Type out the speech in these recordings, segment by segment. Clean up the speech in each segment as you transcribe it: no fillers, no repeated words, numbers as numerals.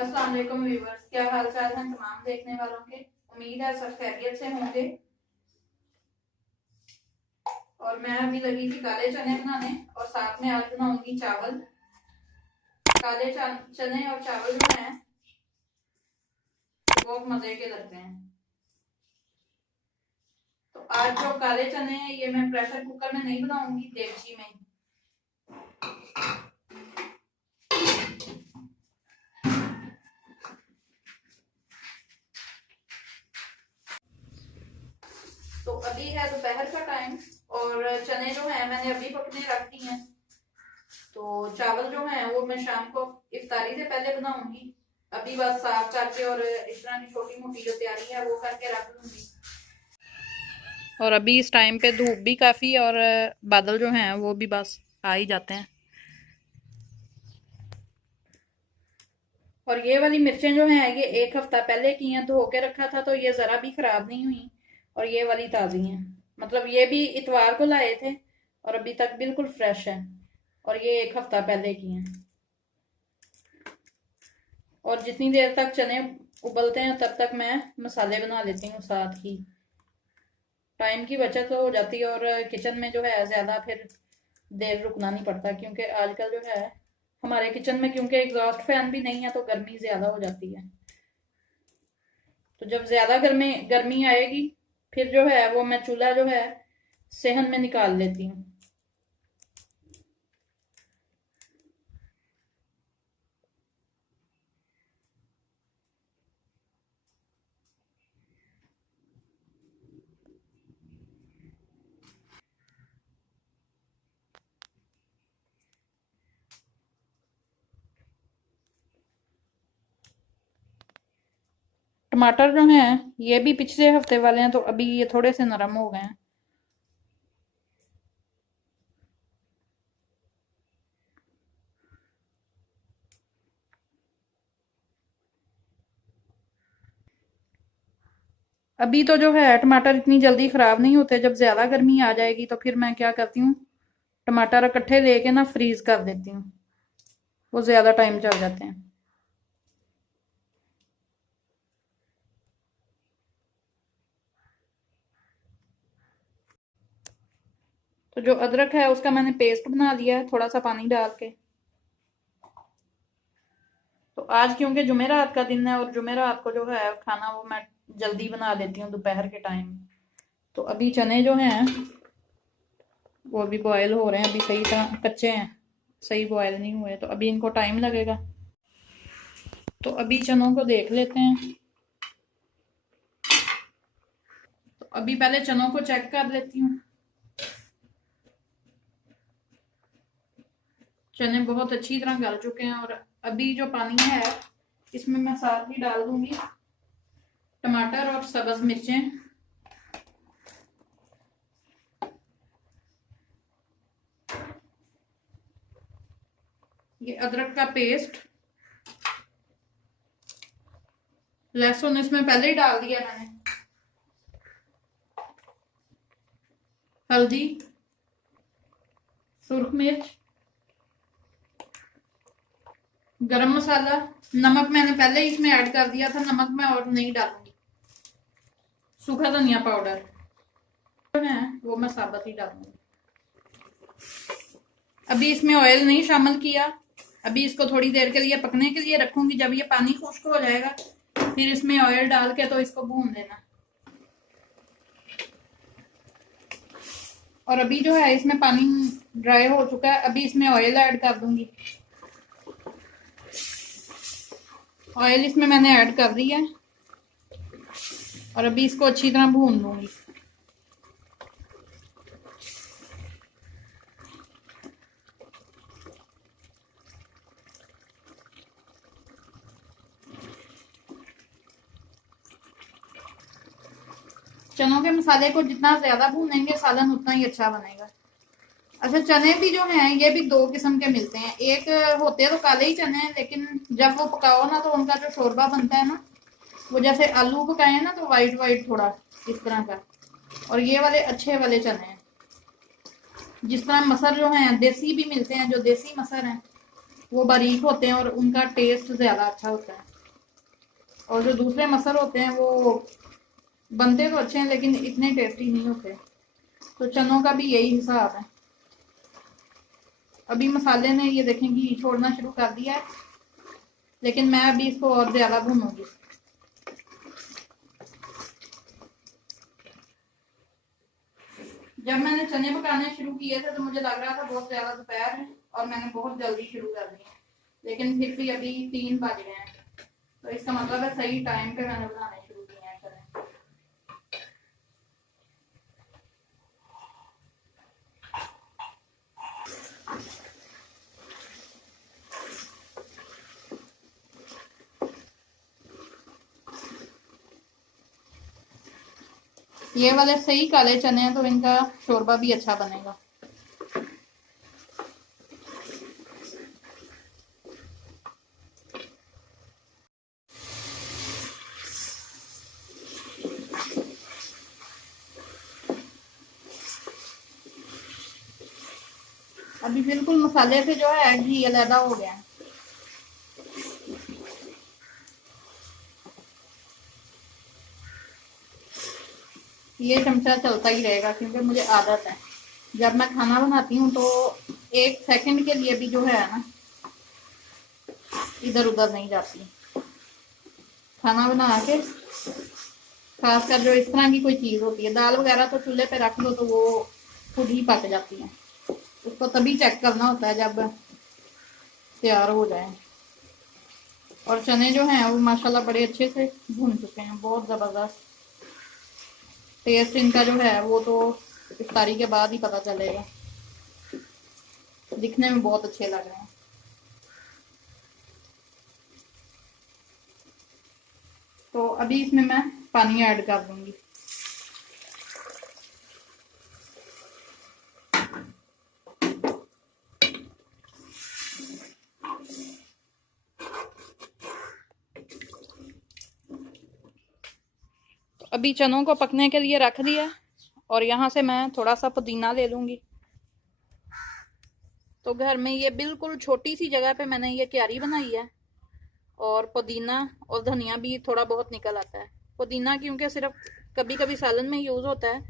अस्सलाम वालेकुम व्यूअर्स, क्या हाल चाल है तमाम देखने वालों के। उम्मीद है सब खैरियत से होंगे। और मैं अभी लगी थी काले चने बनाने और साथ में आज बनाऊंगी चावल। काले चने और चावल जो हैं बहुत मजे के लगते हैं। तो आज जो काले चने हैं ये मैं प्रेशर कुकर में नहीं बनाऊंगी, देगची में। तो अभी है दोपहर का टाइम और चने जो हैं मैंने अभी पकने रख दी हैं। तो चावल जो हैं वो मैं शाम को इफ्तारी से पहले बनाऊंगी। अभी बस साफ करके और इस तरह की छोटी मोटी जो तैयारी है वो करके रख लूंगी। और अभी इस टाइम पे धूप भी काफी और बादल जो हैं वो भी बस आ ही जाते हैं। और ये वाली मिर्चें जो हैं ये एक हफ्ता पहले की हैं, धो के रखा था तो ये जरा भी खराब नहीं हुई। और ये वाली ताजी हैं, मतलब ये भी इतवार को लाए थे और अभी तक बिल्कुल फ्रेश है। और ये एक हफ्ता पहले की हैं। और जितनी देर तक चने उबलते हैं तब तक मैं मसाले बना लेती हूँ साथ ही। टाइम की बचत तो हो जाती है और किचन में जो है ज्यादा फिर देर रुकना नहीं पड़ता, क्योंकि आजकल जो है हमारे किचन में क्योंकि एग्जॉस्ट फैन भी नहीं है तो गर्मी ज्यादा हो जाती है। तो जब ज्यादा गर्मी गर्मी आएगी फिर जो है वो मैं चूल्हा जो है सेहन में निकाल लेती हूँ। टमाटर जो हैं ये भी पिछले हफ्ते वाले हैं तो अभी ये थोड़े से नरम हो गए हैं। अभी तो जो है टमाटर इतनी जल्दी खराब नहीं होते। जब ज्यादा गर्मी आ जाएगी तो फिर मैं क्या करती हूँ, टमाटर इकट्ठे लेके ना फ्रीज कर देती हूँ, वो ज्यादा टाइम चल जाते हैं। तो जो अदरक है उसका मैंने पेस्ट बना लिया है थोड़ा सा पानी डाल के। तो आज क्योंकि जुमेरात का दिन है और जुमेरात को जो है खाना वो मैं जल्दी बना देती हूँ दोपहर के टाइम। तो अभी चने जो हैं वो अभी बॉयल हो रहे हैं, अभी सही तरह कच्चे हैं, सही बॉयल नहीं हुए, तो अभी इनको टाइम लगेगा। तो अभी चनों को देख लेते हैं। तो अभी पहले चनों को चेक कर लेती हूँ। चने बहुत अच्छी तरह गल चुके हैं और अभी जो पानी है इसमें मैं साथ ही डाल दूंगी टमाटर और सब्ज मिर्चें। ये अदरक का पेस्ट, लहसुन इसमें पहले ही डाल दिया मैंने, हल्दी, सुर्ख मिर्च, गरम मसाला, नमक मैंने पहले ही इसमें ऐड कर दिया था, नमक मैं और नहीं डालूंगी। सूखा धनिया पाउडर जो है वो मैं साबुत ही डालूंगी। अभी इसमें ऑयल नहीं शामिल किया। अभी इसको थोड़ी देर के लिए पकने के लिए रखूंगी। जब ये पानी खुश्क हो जाएगा फिर इसमें ऑयल डाल के तो इसको भून लेना। और अभी जो है इसमें पानी ड्राई हो चुका है, अभी इसमें ऑयल ऐड कर दूंगी। ऑयल इसमें मैंने ऐड कर दिया है और अभी इसको अच्छी तरह भून लूंगी। चनों के मसाले को जितना ज्यादा भूनेंगे सालन उतना ही अच्छा बनेगा। अच्छा, चने भी जो हैं ये भी दो किस्म के मिलते हैं। एक होते तो काले ही चने हैं, लेकिन जब वो पकाओ ना तो उनका जो शोरबा बनता है ना वो जैसे आलू पकाए हैं ना तो वाइट वाइट थोड़ा इस तरह का। और ये वाले अच्छे वाले चने हैं, जिस तरह मसर जो हैं देसी भी मिलते हैं, जो देसी मसर हैं वो बारीक होते हैं और उनका टेस्ट ज्यादा अच्छा होता है। और जो दूसरे मसल होते हैं वो बनते तो अच्छे हैं लेकिन इतने टेस्टी नहीं होते। तो चनों का भी यही हिसाब है। अभी मसाले ने ये देखें घी छोड़ना शुरू कर दिया है, लेकिन मैं अभी इसको और ज़्यादा भूनूंगी। जब मैंने चने पकाने शुरू किए थे तो मुझे लग रहा था बहुत ज़्यादा दोपहर है और मैंने बहुत जल्दी शुरू कर दिया, लेकिन फिर भी अभी 3 बज गए हैं। तो इसका मतलब है सही टाइम पे मैंने बनाने शुरू किए हैं चने। ये वाले सही काले चने हैं तो इनका शोरबा भी अच्छा बनेगा। अभी बिल्कुल मसाले से जो है घी अलग हो गया है। ये चमचा चलता ही रहेगा क्योंकि मुझे आदत है। जब मैं खाना बनाती हूँ तो 1 सेकंड के लिए भी जो है ना इधर उधर नहीं जाती। खाना बना के खासकर जो इस तरह की कोई चीज़ होती है, दाल वगैरह तो चूल्हे पे रख दो तो वो खुद ही पक जाती है। उसको तभी चेक करना होता है जब तैयार हो जाए। और चने जो हैं वो माशाल्लाह बड़े अच्छे से भून चुके हैं, बहुत ज़बरदस्त। टेस्ट इनका जो है वो तो इफ्तारी के बाद ही पता चलेगा। दिखने में बहुत अच्छे लग रहे हैं। तो अभी इसमें मैं पानी ऐड कर दूंगी। तो अभी चनों को पकने के लिए रख दिया और यहाँ से मैं थोड़ा सा पुदीना ले लूंगी। तो घर में ये बिल्कुल छोटी सी जगह पे मैंने ये क्यारी बनाई है और पुदीना और धनिया भी थोड़ा बहुत निकल आता है। पुदीना क्योंकि सिर्फ कभी कभी सालन में यूज़ होता है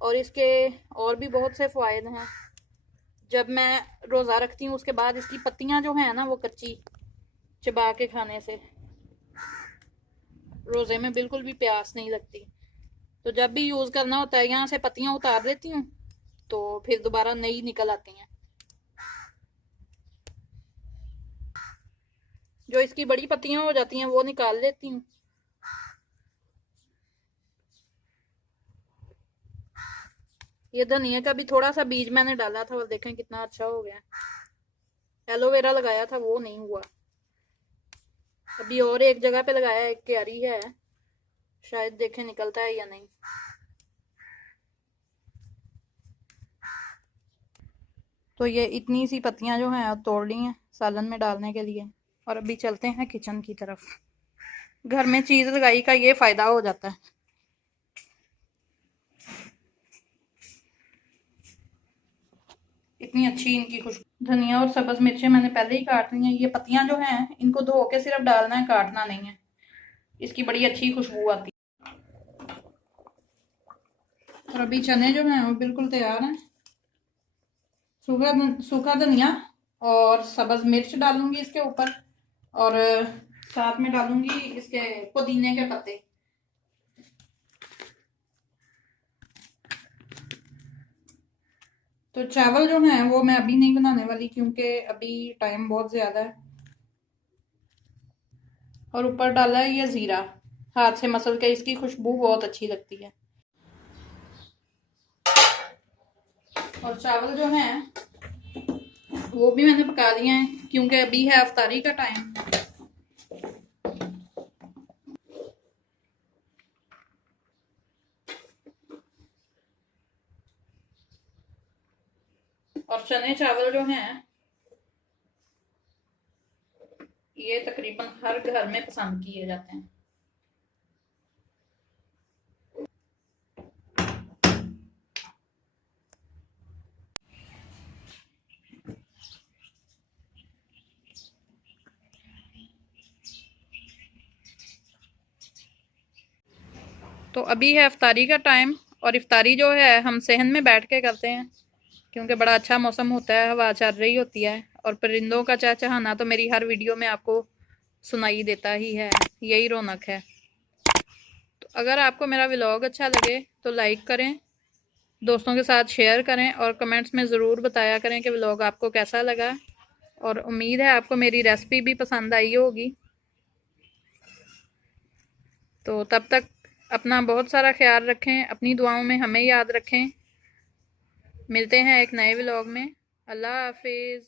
और इसके और भी बहुत से फ़ायदे हैं। जब मैं रोज़ा रखती हूँ उसके बाद इसकी पत्तियाँ जो हैं ना वो कच्ची चबा के खाने से रोज़े में बिल्कुल भी प्यास नहीं लगती। तो जब भी यूज़ करना होता है यहाँ से पत्तियाँ उतार देती हूँ तो फिर दोबारा नई निकल आती हैं। जो इसकी बड़ी पत्तियाँ हो जाती हैं वो निकाल लेती हूँ। ये धनिया का भी थोड़ा सा बीज मैंने डाला था और देखें कितना अच्छा हो गया। एलोवेरा लगाया था वो नहीं हुआ। अभी और एक जगह पे लगाया है, एक क्यारी है, शायद देखें निकलता है या नहीं। तो ये इतनी सी पत्तियां जो हैं तोड़ ली हैं सालन में डालने के लिए और अभी चलते हैं किचन की तरफ। घर में चीज़ लगाई का ये फ़ायदा हो जाता है। इतनी अच्छी इनकी खुशबू। धनिया और सब्ज़ मिर्चें मैंने पहले ही काट ली हैं। ये पत्तियां जो हैं इनको धो के सिर्फ डालना है, काटना नहीं है। इसकी बड़ी अच्छी खुशबू आती है। और अभी चने जो हैं वो बिल्कुल तैयार हैं। सूखा धनिया और सब्ज़ मिर्च डालूंगी इसके ऊपर और साथ में डालूंगी इसके पुदीने के पत्ते। तो चावल जो हैं वो मैं अभी नहीं बनाने वाली क्योंकि अभी टाइम बहुत ज़्यादा है। और ऊपर डाला है ये ज़ीरा, हाथ से मसल के, इसकी खुशबू बहुत अच्छी लगती है। और चावल जो हैं वो भी मैंने पका लिए हैं क्योंकि अभी है इफ्तारी का टाइम। और चने चावल जो हैं ये तकरीबन हर घर में पसंद किए जाते हैं। तो अभी है इफ्तारी का टाइम, और इफ्तारी जो है हम सहन में बैठ के करते हैं, क्योंकि बड़ा अच्छा मौसम होता है, हवा चल रही होती है, और परिंदों का चहचहाना तो मेरी हर वीडियो में आपको सुनाई देता ही है, यही रौनक है। तो अगर आपको मेरा व्लॉग अच्छा लगे तो लाइक करें, दोस्तों के साथ शेयर करें, और कमेंट्स में ज़रूर बताया करें कि व्लॉग आपको कैसा लगा। और उम्मीद है आपको मेरी रेसिपी भी पसंद आई होगी। तो तब तक अपना बहुत सारा ख्याल रखें, अपनी दुआओं में हमें याद रखें। मिलते हैं एक नए व्लॉग में। अल्लाह हाफिज़।